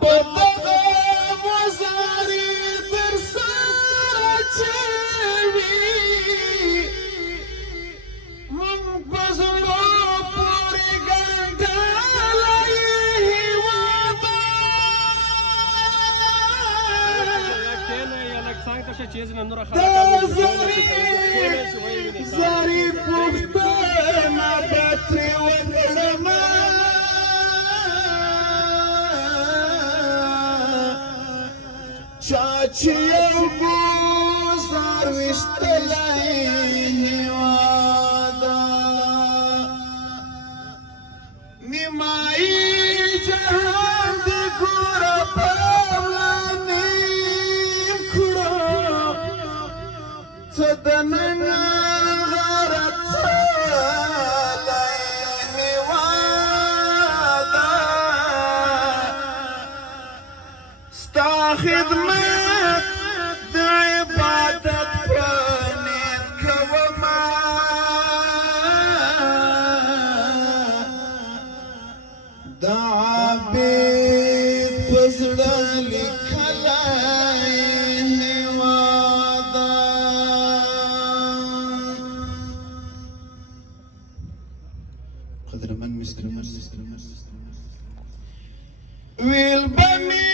پدغه مزاري در سره چوي من بزړو پورې ګنډلای هیوادا زاري پښتنه بتري وکړم چاچی یو گوزار وشتلای هیوادا نیمائی جهان دی گورا پاولانیم کھڑو صدنن غارت سالای هیوادا ستا خدمت د عبادت پنید کوما د عابد پزړه لیکلای هیوادا قدرمن مسلمان ویل بني